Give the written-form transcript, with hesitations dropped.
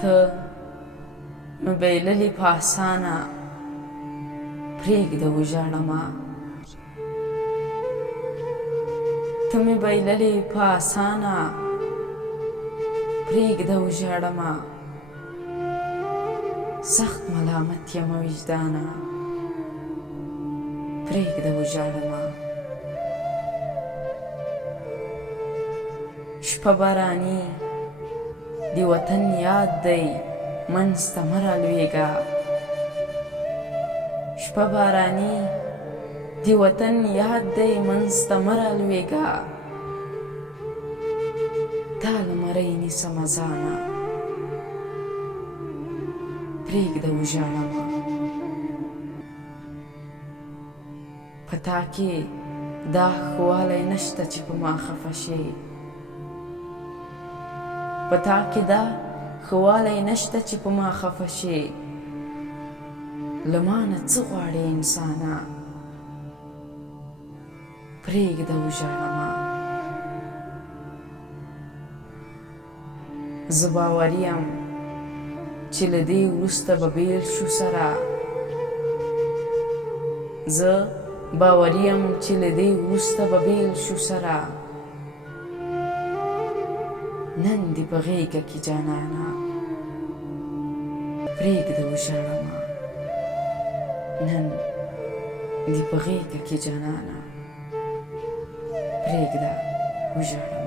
ته مې بایللې په اسانه پرېږده وژاړمه ته مې بایللې په اسانه پرېږده وژاړمه سخت ملامت یم وجدانه پرېږده وژاړمه شپه باراني د وطن یاد دی منځ ته مه رالویږه شپه باراني د وطن یاد دی منځ ته مه رالویږه تا له مرۍ نیسمه ځانه پرېږده وژاړمه په تا کې دا ښه والی نشته چې په ما خفه شې په تا کې دا ښه والی نشته چې په ما خفه شې له ما نه څه غواړې انسانه پرېږده وژاړمه زه باوري یم چې له دې وروسته به بېل شو سره زه باوري یم چې له دې وروسته به بېل شو سره نن دې په غېږه کې جانانه پرېږده وژاړمه نن دې په غېږه کې جانانه پرېږده وژاړمه